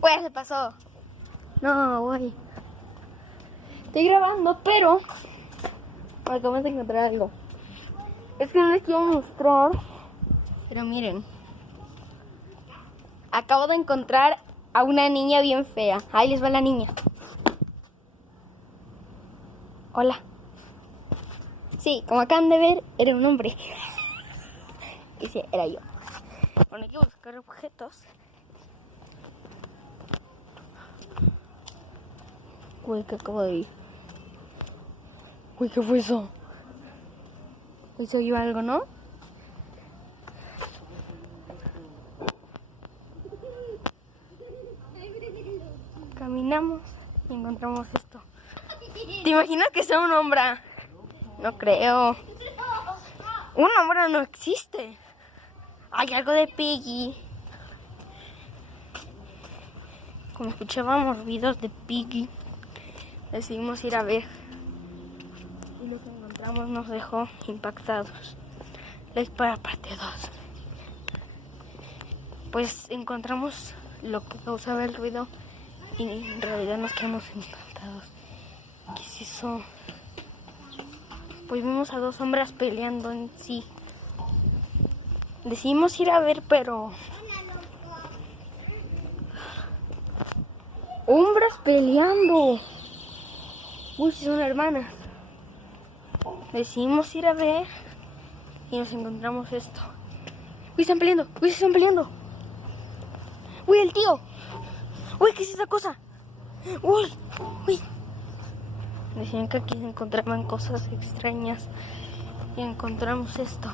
Güey, se pasó. No, güey. Estoy grabando, pero acabamos de encontrar algo. Es que no les quiero mostrar. Pero miren. Acabo de encontrar a una niña bien fea. Ahí les va la niña. Hola. Sí, como acaban de ver, era un hombre. Y sí, era yo. Bueno, hay que buscar objetos. Güey, que acabo de ir. Güey, ¿qué fue eso? Güey, se oyó algo, ¿no? Caminamos y encontramos esto. ¿Te imaginas que sea un hombre? No creo. Un hombre no existe. Hay algo de Piggy. Como escuchábamos ruidos de Piggy, decidimos ir a ver. Y lo que encontramos nos dejó impactados. Like para parte 2. Pues encontramos lo que causaba el ruido y en realidad nos quedamos impactados. ¿Qué es eso? Pues vimos a dos sombras peleando en sí. Decidimos ir a ver, pero... ¡Hombres peleando! Uy, son hermanas. Decidimos ir a ver y nos encontramos esto. ¡Uy, están peleando! ¡Uy, se están peleando! ¡Uy, el tío! ¡Uy, qué es esa cosa! ¡Uy! ¡Uy! Decían que aquí se encontraban cosas extrañas y encontramos esto.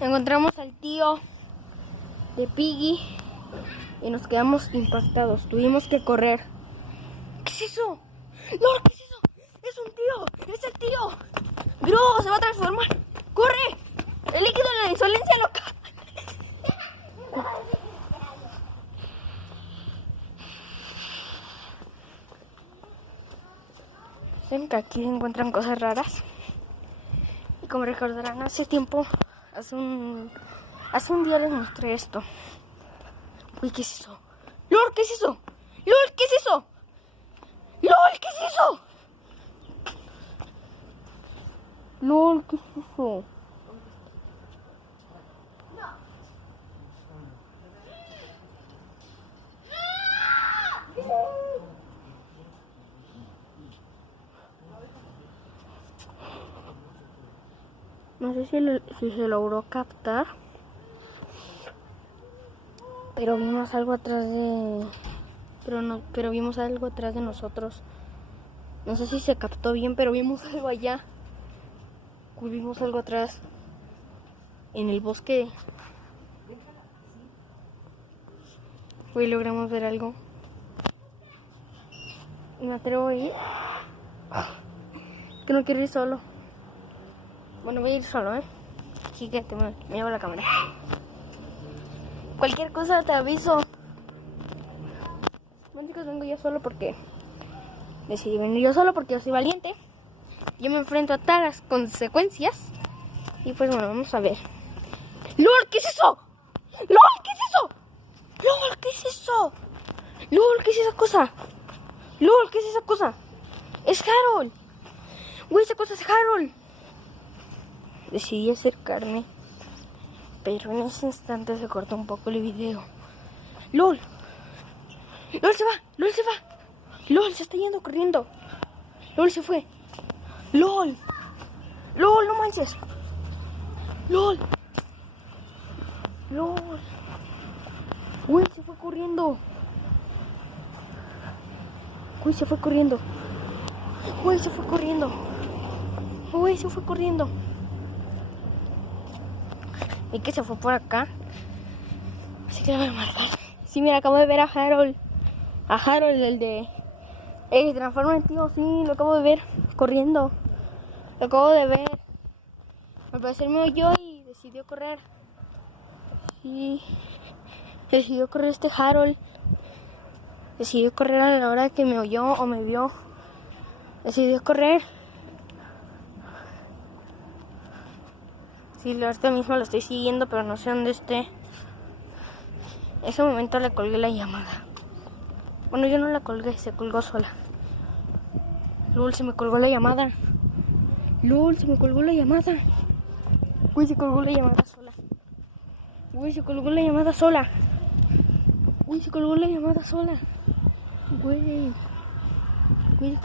Encontramos al tío de Piggy y nos quedamos impactados. Tuvimos que correr. ¿Qué es eso? ¡No! ¿Qué es eso? ¡Es un tío! ¡Es el tío! ¡Bro! ¡Se va a transformar! ¡Corre! ¡El líquido de la insolencia loca! Ven que aquí se encuentran cosas raras. Y como recordarán, hace tiempo, hace un día les mostré esto. Uy, ¿qué es eso? ¡Lol! ¿Qué es eso? ¡Lol! ¿Qué es eso? ¡Lol! ¿Qué es eso? ¡Lol! ¿Qué es eso? No sé si se logró captar, pero vimos algo atrás de... Pero vimos algo atrás de nosotros. No sé si se captó bien, pero vimos algo allá. Vimos algo atrás. En el bosque. Hoy logramos ver algo. Me atrevo a ir. Que no quiero ir solo. Bueno, voy a ir solo, Así que me llevo la cámara. Cualquier cosa te aviso. Bueno, chicos, vengo yo solo porque... Decidí venir yo solo porque yo soy valiente. Yo me enfrento a todas las consecuencias. Y pues bueno, vamos a ver. ¡Lol! ¿Qué es eso? ¡Lol! ¿Qué es eso? ¡Lol! ¿Qué es eso? ¡Lol! ¿Qué es esa cosa? ¡Lol! ¿Qué es esa cosa? ¡Es Harold! ¡Güey, esa cosa es Harold! Decidí acercarme, pero en ese instante se cortó un poco el video. ¡Lol! ¡Lol se va! ¡Lol se va! ¡Lol se está yendo corriendo! ¡Lol se fue! ¡Lol! ¡Lol, no manches! ¡Lol! ¡Lol! ¡Uy, se fue corriendo! ¡Uy, se fue corriendo! ¡Uy, se fue corriendo! ¡Uy, se fue corriendo! Y que se fue por acá. Así que lo voy a matar. Sí, mira, acabo de ver a Harold. A Harold, el de... El transforma en tío, sí, lo acabo de ver. Corriendo. Lo acabo de ver. Al parecer me oyó y decidió correr. Sí. Decidió correr este Harold. Decidió correr a la hora que me oyó o me vio. Decidió correr. Sí, ahorita mismo lo estoy siguiendo, pero no sé dónde esté. En ese momento le colgué la llamada. Bueno, yo no la colgué, se colgó sola. Lul, se me colgó la llamada. Lul, se me colgó la llamada. Uy, se colgó la llamada sola. Uy, se colgó la llamada sola. Uy, se colgó la llamada sola. Güey. Güey,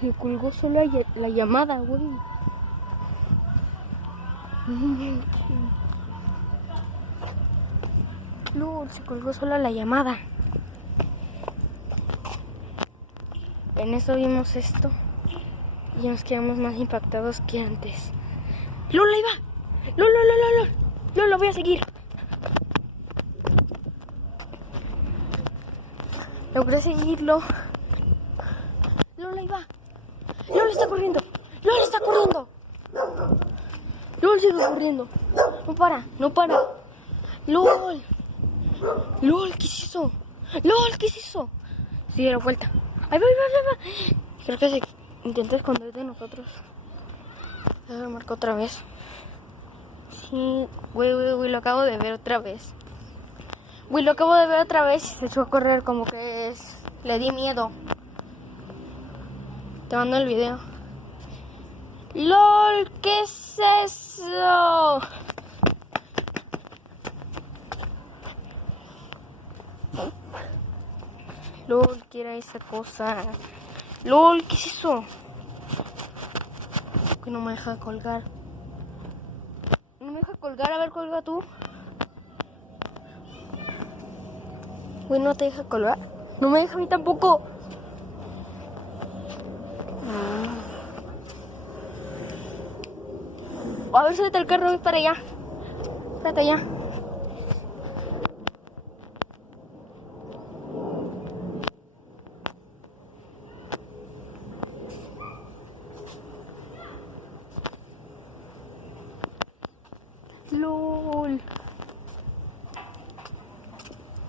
se colgó sola la llamada, güey. Lul, se colgó sola la llamada. En eso vimos esto y nos quedamos más impactados que antes. ¡Lul, ahí va! ¡Lul, Lul, lo voy a seguir! Logré seguirlo. ¡Lul, ahí va! ¡Lul está corriendo! ¡Lul está corriendo! ¡Lul sigue corriendo! No para. ¡Lul! ¡Lul, qué es eso! ¡Lul, qué es eso! Sí, de la vuelta. ¡Ahí va! Creo que se intenta esconder de nosotros. Ya me marcó otra vez. Sí, güey, lo acabo de ver otra vez. Güey, lo acabo de ver otra vez y se echó a correr como que le di miedo. Te mando el video. ¡Lol! ¿Qué es eso? ¡Lol! ¿Qué era esa cosa? ¡Lol! ¿Qué es eso? Que no me deja colgar. No me deja colgar, a ver, colga tú. Güey, ¿no te deja colgar? No me deja a mí tampoco. A ver, súbete al carro, voy para allá. Espérate allá. LOL.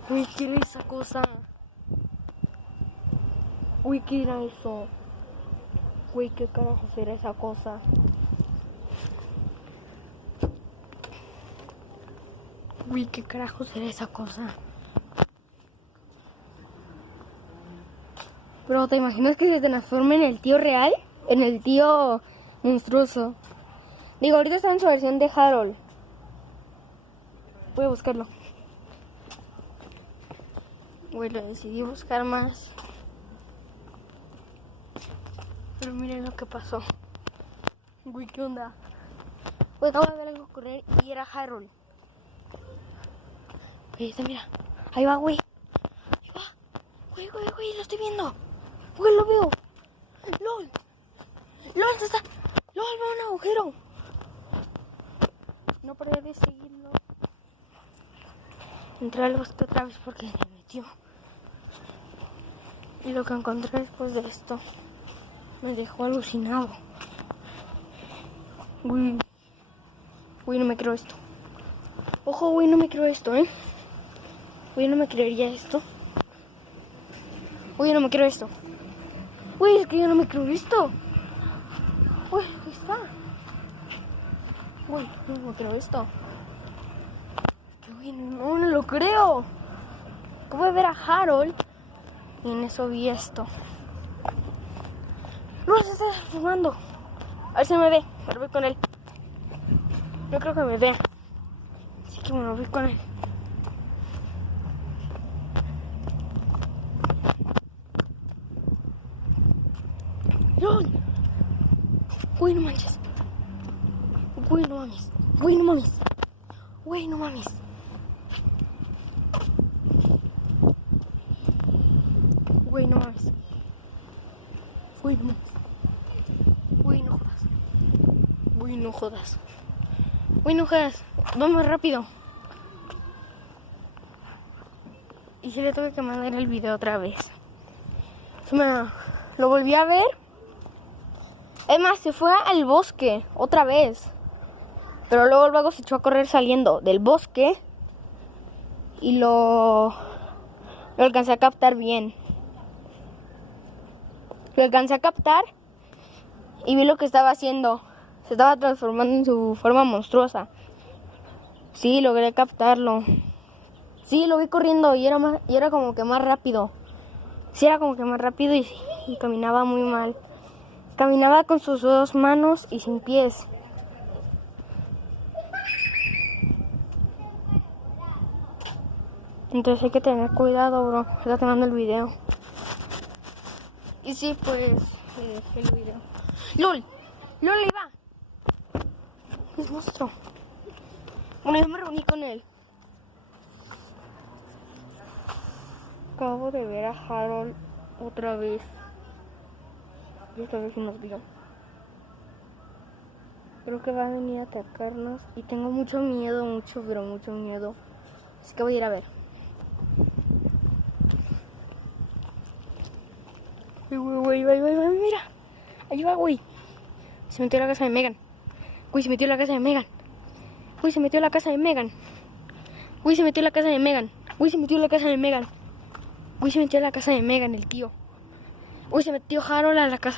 Uy, ¿qué era esa cosa? Uy, ¿qué era eso? Uy, ¿qué carajos era esa cosa? Uy, ¿qué carajos era esa cosa? Pero ¿te imaginas que se transforme en el tío real? En el tío monstruoso. Digo, ahorita está en su versión de Harold. Voy a buscarlo. Bueno, decidí buscar más. Pero miren lo que pasó. Uy, ¿qué onda? Pues acabo de ver algo correr y era Harold. Ahí está, mira. Ahí va, güey. Ahí va. Güey, lo estoy viendo. Güey, lo veo. LOL, se está. LOL, va un agujero. No paré de seguirlo. Entré al bosque otra vez porque se metió. Y lo que encontré después de esto me dejó alucinado. Uy, no me creo esto. Ojo, güey, no me creo esto, Güey, no me creería esto. Uy, no me creo esto. Uy, es que yo no me creo esto. Uy, ahí está. Uy, no me creo esto. Uy, no lo creo. Acabo de ver a Harold y en eso vi esto. No, se está transformando. A ver si me ve. Pero voy con él. No creo que me vea. Así que bueno, voy con él. ¡Lol! Uy, no manches. Uy, no mames. Uy, no mames. Uy, no mames. Uy, no mames. Uy, no mames. Uy, no jodas. Uy, no jodas. Uy, no jodas. Vamos rápido. Y se le tuve que mandar el video otra vez. Lo volví a ver. Es más, se fue al bosque otra vez. Pero luego se echó a correr saliendo del bosque. Y lo alcancé a captar bien. Lo alcancé a captar. Y vi lo que estaba haciendo. Se estaba transformando en su forma monstruosa. Sí, logré captarlo. Sí, lo vi corriendo y era como que más rápido. Sí, era como que más rápido y caminaba muy mal. Caminaba con sus 2 manos y sin pies. Entonces hay que tener cuidado, bro. Está tomando el video. Y sí, pues le dejé el video. ¡Lol! ¡Lol, ahí va! Es monstruo. Bueno, yo me reuní con él. Acabo de ver a Harold otra vez. Y esta vez sí nos vio. Creo que va a venir a atacarnos. Y tengo mucho miedo, pero mucho miedo. Así que voy a ir a ver. Güey, mira. Ahí va, güey. Se metió a la casa de Megan. Güey, se metió a la casa de Megan. Güey, se metió a la casa de Megan. Güey, se metió a la casa de Megan. Güey, se metió a la casa de Megan. Güey, se metió a la casa de Megan, el tío. Güey, se metió Harold a la casa de